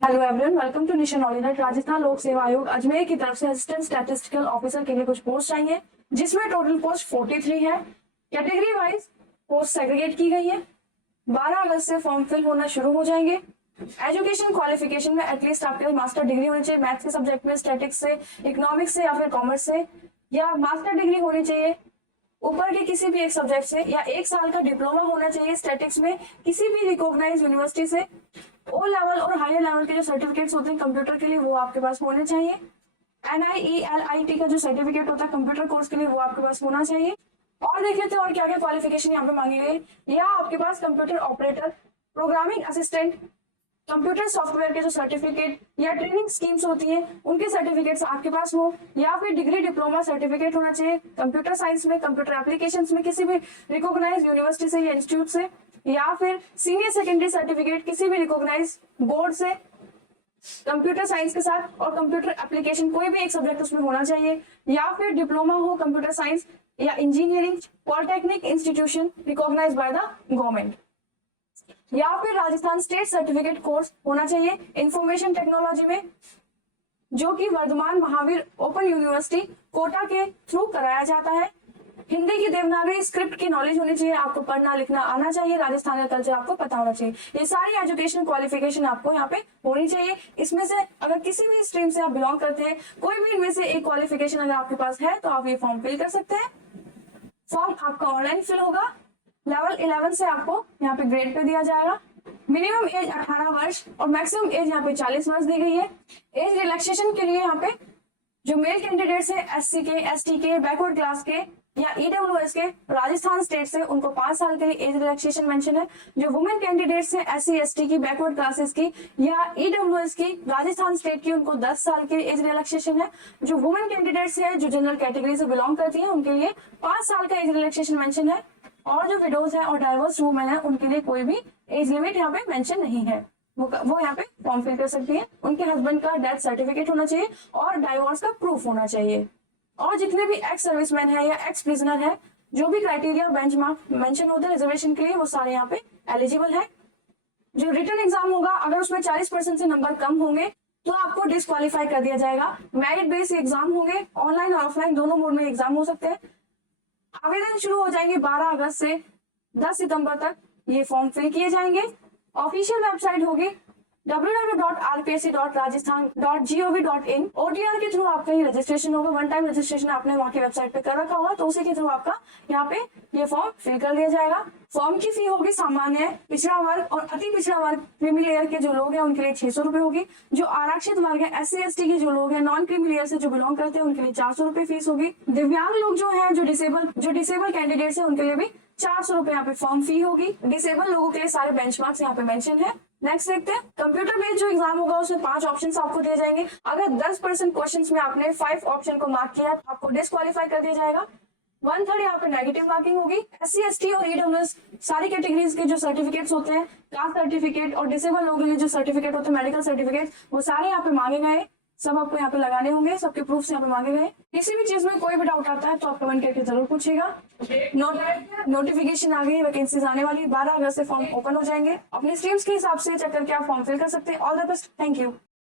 Hello everyone, welcome to निशन ऑर्डिनेट। राजस्थान लोक सेवा आयोग अजमेर की तरफ से असिस्टेंट स्टैटिस्टिकल ऑफिसर के लिए कुछ पोस्ट आई है, जिसमें टोटल पोस्ट 43 है। कैटेगरी वाइज पोस्ट सेग्रीगेट की गई है। 12 अगस्त से फॉर्म फिल होना शुरू हो जाएंगे। एजुकेशन क्वालिफिकेशन में एटलीस्ट आपके पास मास्टर डिग्री होनी चाहिए मैथ्स के सब्जेक्ट में, स्टैटिक्स से, इकोनॉमिक्स से या फिर कॉमर्स से, या मास्टर डिग्री होनी चाहिए ऊपर के किसी भी एक सब्जेक्ट से, या 1 साल का डिप्लोमा होना चाहिए स्टैटिक्स में किसी भी रिकॉग्नाइज्ड यूनिवर्सिटी से। ओ लेवल और हायर लेवल के जो सर्टिफिकेट्स होते हैं कंप्यूटर के लिए वो आपके पास होने चाहिए। NIELIT का जो सर्टिफिकेट होता है कंप्यूटर कोर्स के लिए वो आपके पास होना चाहिए। और देख लेते हैं और क्या क्या क्वालिफिकेशन यहाँ पे मांगी गई। या आपके पास computer operator, programming assistant, computer software के जो सर्टिफिकेट या ट्रेनिंग स्कीम्स होती हैं उनके सर्टिफिकेट्स आपके पास हो, या फिर डिग्री डिप्लोमा सर्टिफिकेट होना चाहिए कंप्यूटर साइंस में, कंप्यूटर एप्लीकेशंस में किसी भी रिकॉग्नाइज्ड यूनिवर्सिटी से या इंस्टीट्यूट से, या फिर सीनियर सेकेंडरी सर्टिफिकेट किसी भी रिकॉग्नाइज्ड बोर्ड से कंप्यूटर साइंस के साथ, और कंप्यूटर एप्लीकेशन कोई भी एक सब्जेक्ट उसमें होना चाहिए, या फिर डिप्लोमा हो कंप्यूटर साइंस या engineering polytechnic institution recognised by the government, या फिर राजस्थान स्टेट सर्टिफिकेट कोर्स होना चाहिए इंफॉर्मेशन टेक्नोलॉजी में, जो कि वर्धमान महावीर ओपन यूनिवर्सिटी कोटा के थ्रू कराया जाता है। हिंदी की देवनागरी स्क्रिप्ट की नॉलेज होनी चाहिए, आपको पढ़ना लिखना आना चाहिए, राजस्थान का कल्चर आपको पता होना चाहिए। ये सारी एजुकेशन क्वालिफिकेशन आपको यहाँ पे होनी चाहिए। इसमें से अगर किसी भी स्ट्रीम से आप बिलोंग करते हैं, कोई भी इनमें से एक क्वालिफिकेशन अगर आपके पास है तो आप ये फॉर्म फिल कर सकते हैं। फॉर्म आपका ऑनलाइन फिल होगा। लेवल 11 से आपको यहाँ पे ग्रेड पे दिया जाएगा। मिनिमम एज 18 वर्ष और मैक्सिमम एज यहाँ पे 40 वर्ष दी गई है। एज रिलैक्सेशन के लिए यहाँ पे जो मेल कैंडिडेट्स है SC के, ST के, बैकवर्ड क्लास के या EWS के राजस्थान स्टेट से, उनको 5 साल के लिए एज रिलैक्सेशन मेंशन है। जो वुमेन कैंडिडेट्स है SC ST की, बैकवर्ड क्लासेस की या EWS की राजस्थान स्टेट की, उनको 10 साल के एज रिलैक्सेशन है। जो वुमेन कैंडिडेट्स है जो जनरल कैटेगरी से बिलोंग करती है उनके लिए 5 साल का एज रिलैक्सेशन मेंशन है। और जो विडोज है और डाइवर्स वुमेन है उनके लिए कोई भी एज लिमिट यहाँ पे मेंशन नहीं है, वो यहाँ पे फॉर्म फिल कर सकती है। उनके हस्बैंड का डेथ सर्टिफिकेट होना चाहिए और डाइवोर्स का प्रूफ होना चाहिए। और जितने भी एक्स सर्विसमैन है या एक्स प्रिजनर है, जो भी क्राइटेरिया बेंचमार्क मेंशन होता है रिजर्वेशन के लिए, वो सारे यहाँ पे एलिजिबल है। जो रिटर्न एग्जाम होगा अगर उसमें 40% से नंबर कम होंगे तो आपको डिस्क्वालीफाई कर दिया जाएगा। मेरिट बेस्ड एग्जाम होंगे, ऑनलाइन और ऑफलाइन दोनों मोड में एग्जाम हो सकते हैं। आवेदन शुरू हो जाएंगे 12 अगस्त से 10 सितंबर तक ये फॉर्म फिल किए जाएंगे। ऑफिशियल वेबसाइट होगी www.rpsc.rajasthan.gov.in। OTR के थ्रू आपका ये रजिस्ट्रेशन होगा। वन टाइम रजिस्ट्रेशन आपने वहाँ की वेबसाइट पे कर रखा होगा तो उसी के थ्रू आपका यहाँ पे ये फॉर्म फिल कर दिया जाएगा। फॉर्म की फी होगी सामान्य, पिछड़ा वर्ग और अति पिछड़ा वर्ग क्रीमी लेयर के जो लोग हैं उनके लिए 600 रुपए होगी। जो आरक्षित वर्ग है SC ST के जो लोग हैं नॉन क्रीमी लेयर से जो बिलोंग करते हैं उनके लिए 400 रुपए फीस होगी। दिव्यांग लोग जो है जो डिसेबल कैंडिडेट्स है उनके लिए भी 400 रुपए यहाँ पे फॉर्म फी होगी। डिसेबल लोगों के लिए सारे बेंचमार्क्स यहाँ पे मेंशन है। नेक्स्ट देखते हैं, कंप्यूटर बेस्ड जो एग्जाम होगा उसमें 5 ऑप्शंस आपको दिए जाएंगे। अगर 10% क्वेश्चंस में आपने 5 ऑप्शन को मार्क किया तो आपको डिस्क्वालीफाई कर दिया जाएगा। 1/3 यहाँ पे नेगेटिव मार्किंग होगी। SC ST और EWS सारी कैटेगरीज के जो सर्टिफिकेट्स होते हैं, कास्ट सर्टिफिकेट और डिसेबल लोगों के लिए जो सर्टिफिकेट होते हैं मेडिकल सर्टिफिकेट, वो सारे यहाँ पे मांगे गए, सब आपको यहाँ पे लगाने होंगे, सबके प्रूफ यहाँ पे मांगे गए। किसी भी चीज में कोई भी डाउट आता है तो आप कमेंट करके जरूर पूछिएगा। नोटिफिकेशन आ गई, वैकेंसीज आने वाली, 12 अगस्त से फॉर्म ओपन हो जाएंगे। अपने स्ट्रीम्स के हिसाब से चेक करके आप फॉर्म फिल कर सकते हैं। All the best, thank you.